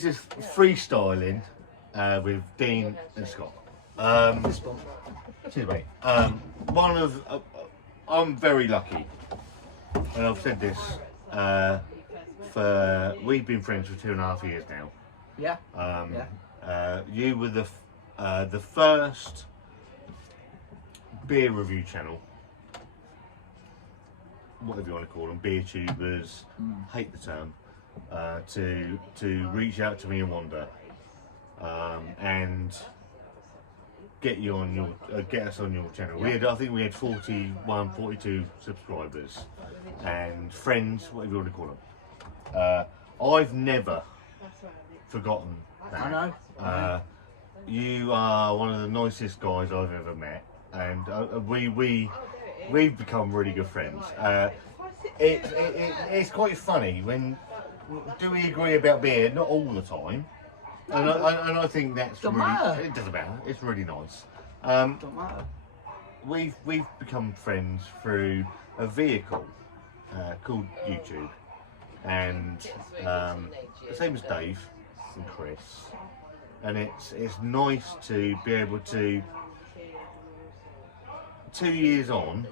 this is freestyling with Dean and Scott. Excuse me. I'm very lucky, and I've said this we've been friends for 2.5 years now. Yeah. You were the first beer review channel, whatever you want to call them, beer tubers, hate the term, to reach out to me and Wanda, and get us on your channel. I think we had 41, 42 subscribers and friends, whatever you want to call them. I've never forgotten that. I know. You are one of the nicest guys I've ever met, and we've become really good friends. It's quite funny when do we agree about beer? Not all the time, and I think that's Don't really matter. It doesn't matter. It's really nice. Don't matter. We've become friends through a vehicle called YouTube, and same as Dave and Chris. And it's nice to be able to, 2 years on,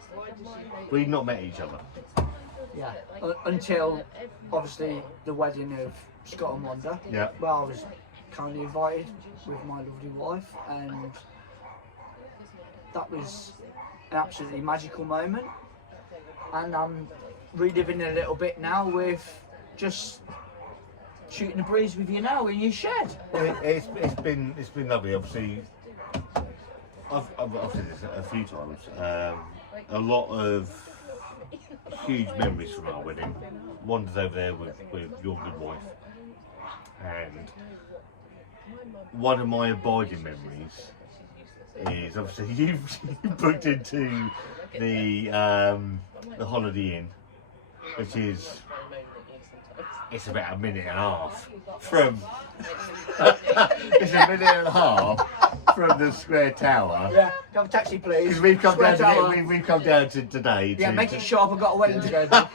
we've not met each other. Yeah. Until obviously the wedding of Scott and Wanda. Yeah. Well, I was kindly invited with my lovely wife, and that was an absolutely magical moment. And I'm reliving a little bit now with just shooting the breeze with you now in your shed. It's been lovely. Obviously, I've said this a few times. A lot of huge memories from our wedding. Wanda's over there with your good wife, and one of my abiding memories is obviously you booked into the Holiday Inn, which is. It's about a minute and a half from. It's a minute and a half from the Square Tower. Yeah, have a taxi please. Because we've come Square down Tower. to we've come down to today. Yeah, to, make it sharp. I've got a wedding to go to.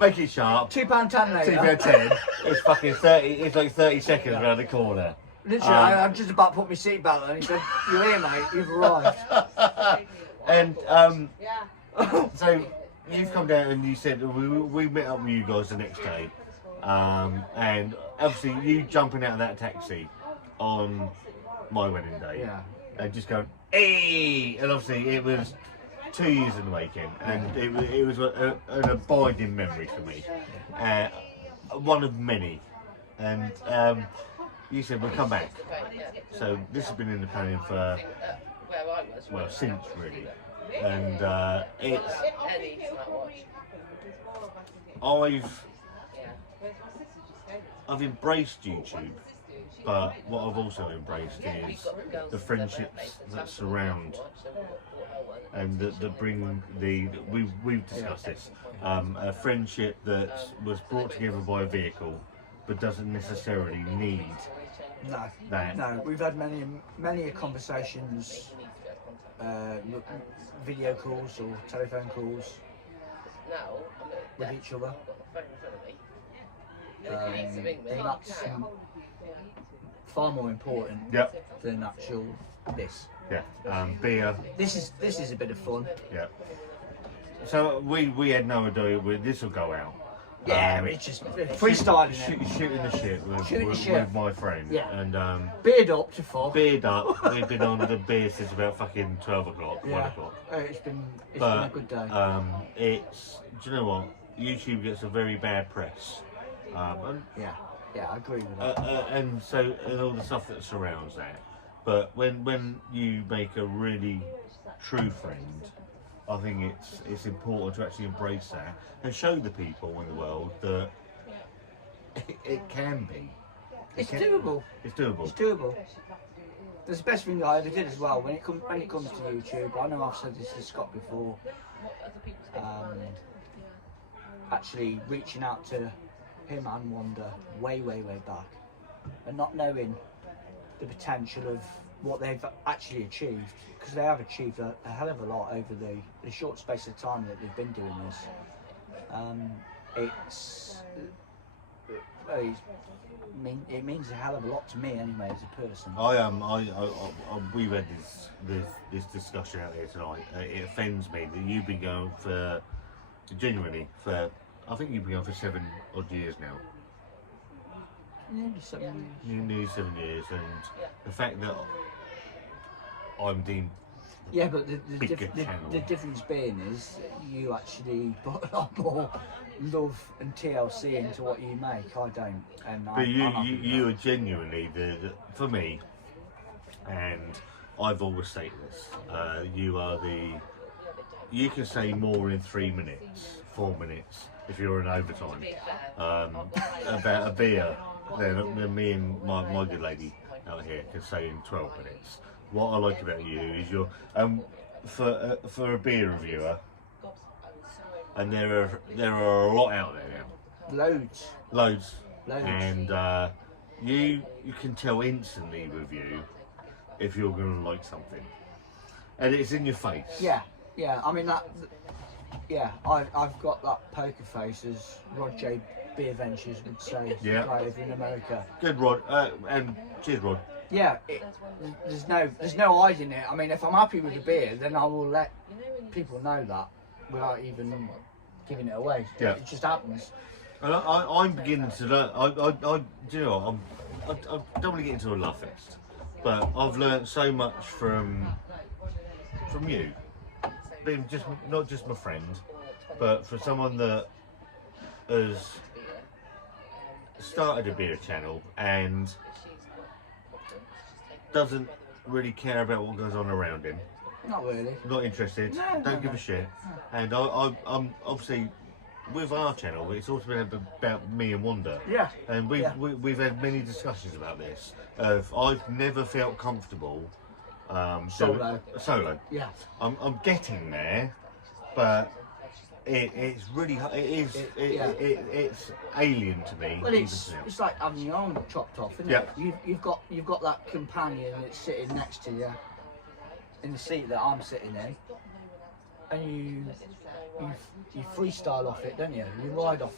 Make it sharp. £2.10 later. £2.10. It's fucking 30. It's like 30 seconds around the corner. Literally, I'm just about to put my seatbelt on. He said, "You're here, mate. You've arrived." And so you've come down and you said we met up with you guys the next day. And obviously you jumping out of that taxi on my wedding day, Yeah. and just going, hey! And obviously it was 2 years in the making, and it was an abiding memory for me, one of many. And you said we'll come back, so this has been in the planning for since really, and I've embraced YouTube, but what I've also embraced is the friendships that surround and that bring we've discussed this, a friendship that was brought together by a vehicle but doesn't necessarily need that. No, we've had many conversations, video calls or telephone calls with each other. And that's far more important than actual this. Yeah, beer. This is a bit of fun. Yeah. So we had no idea this will go out. Yeah, it's just freestyling. Shooting the shit with my friend. Yeah. And beard up to 4. Beard up. We've been on the beer since about fucking 12 o'clock, 1 o'clock. It's been a good day. Do you know what? YouTube gets a very bad press. Yeah, I agree with that. And all the stuff that surrounds that. But when you make a really true friend, I think it's important to actually embrace that and show the people in the world that it can be. It's doable. It's doable. It's doable. That's the best thing that I ever did as well. When it comes to YouTube, I know I've said this to Scott before. Actually reaching out to him and Wanda way back, and not knowing the potential of what they've actually achieved, because they have achieved a hell of a lot over the short space of time that they've been doing this. well, it means a hell of a lot to me anyway as a person. We've had this discussion out here tonight. It offends me that you've been going for, genuinely, I think you've been going for 7 odd years now. Nearly 7 years. Nearly 7 years, and the fact that I'm deemed Yeah, but the channel. difference being is that you actually put a lot more love and TLC into what you make. I don't, and But you are genuinely for me, and I've always stated this. You can say more in 3 minutes, 4 minutes if you're in overtime about a beer than me and my good lady out here can say in 12 minutes. What I like about you is for a beer reviewer, and there are a lot out there now. Loads. And you can tell instantly with you if you're going to like something, and it's in your face. Yeah. I mean that. Yeah, I've got that poker face, as Rod J. Beer Ventures would say. Yeah. Right over in America. Good, Rod. And cheers, Rod. Yeah, there's no hiding it. I mean, if I'm happy with the beer, then I will let people know that without even giving it away. Yeah. It just happens. And I'm beginning to learn. Do you know, I don't want to get into a love fest, but I've learned so much from you, being not just my friend, but for someone that has started a beer channel and doesn't really care about what goes on around him. Not really. Not interested. No, don't give a shit. And I'm obviously with our channel. It's also been about me and Wanda. Yeah. And we've had many discussions about this. I've never felt comfortable. Solo. Yeah. I'm getting there, but it's really it's alien to me. Well, it's like having your arm chopped off, isn't it? You've got that companion that's sitting next to you in the seat that I'm sitting in, and you freestyle off it, don't you? You ride off.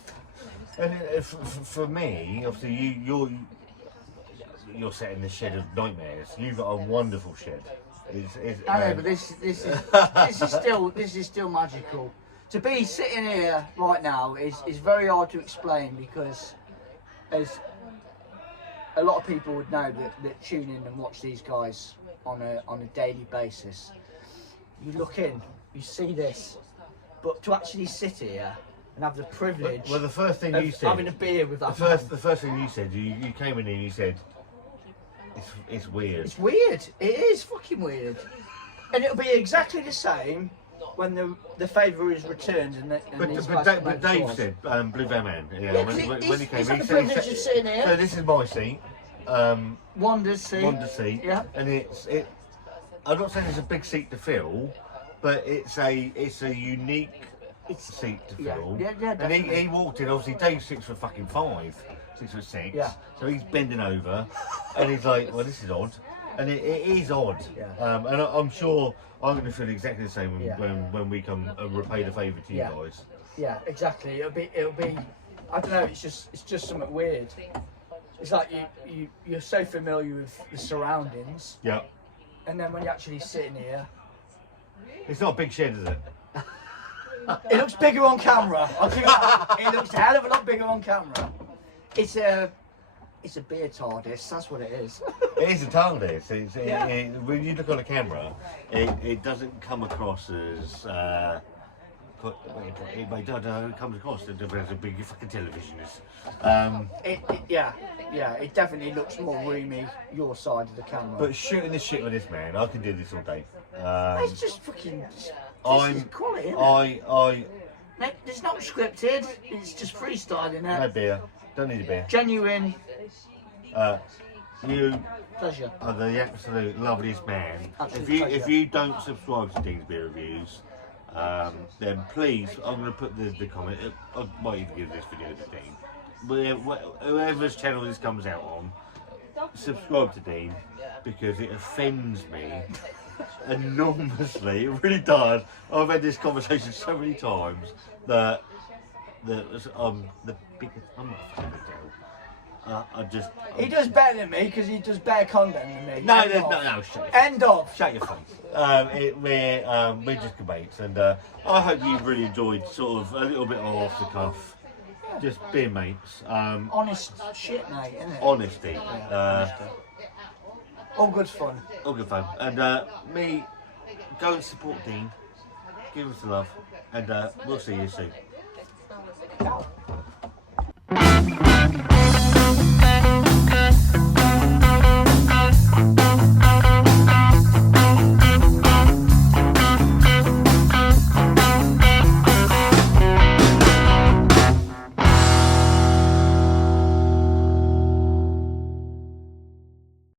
And for me, obviously, you're set in the shed of nightmares. You've got a wonderful shed. I know, but this is still magical. To be sitting here right now is very hard to explain, because as a lot of people would know that tune in and watch these guys on a daily basis. You look in, you see this, but to actually sit here and have the privilege the first thing you said, having a beer with that the first thing you said, you came in here and you said, it's weird. It's weird. It is fucking weird. And it'll be exactly the same when the favour is returned and but Dave said, Blue Van Man, when he came, he said, so this is my seat. Wanda's seat. Yeah. And I'm not saying it's a big seat to fill, but it's a unique seat to fill. Yeah, and he walked in, obviously Dave's 6'5", 6'6". Yeah. So he's bending over, and he's like, well, this is odd. And it is odd. Yeah. And I'm sure I'm going to feel exactly the same when we come and repay the favour to you guys. Yeah, exactly. It'll be. I don't know. It's just something weird. It's like you're so familiar with the surroundings. Yeah. And then when you're actually sitting here, it's not a big shed, is it? It looks bigger on camera. I'll tell you that. It looks a hell of a lot bigger on camera. It's a beer TARDIS. That's what it is. It is a TARDIS. When you look on a camera, it doesn't come across as. It comes across as a big fucking television is. It definitely looks more roomy your side of the camera. But shooting the shit with this man, I can do this all day. It's just fucking. This is quality, isn't it? It's not scripted. It's just freestyling it. No beer. Don't need a beer. Genuine. You Pleasure. are the absolute loveliest man. Absolute If you don't subscribe to Dean's Beer Reviews, then please, I'm going to put the comment. I might even give this video to Dean. Whoever's channel this comes out on, subscribe to Dean, because it offends me enormously. It really does. I've had this conversation so many times that the because I'm not a fan of Daryl. I just. He does better than me because he does better content than me. No, End no, of. no, shut your End of. Shut your face. We're just good mates, and I hope you really enjoyed sort of a little bit off the cuff, just being mates. Honest shit, mate, isn't it? Honesty. All good fun. All good fun. And me, go and support Dean. Give us the love, and we'll see you soon. Ciao.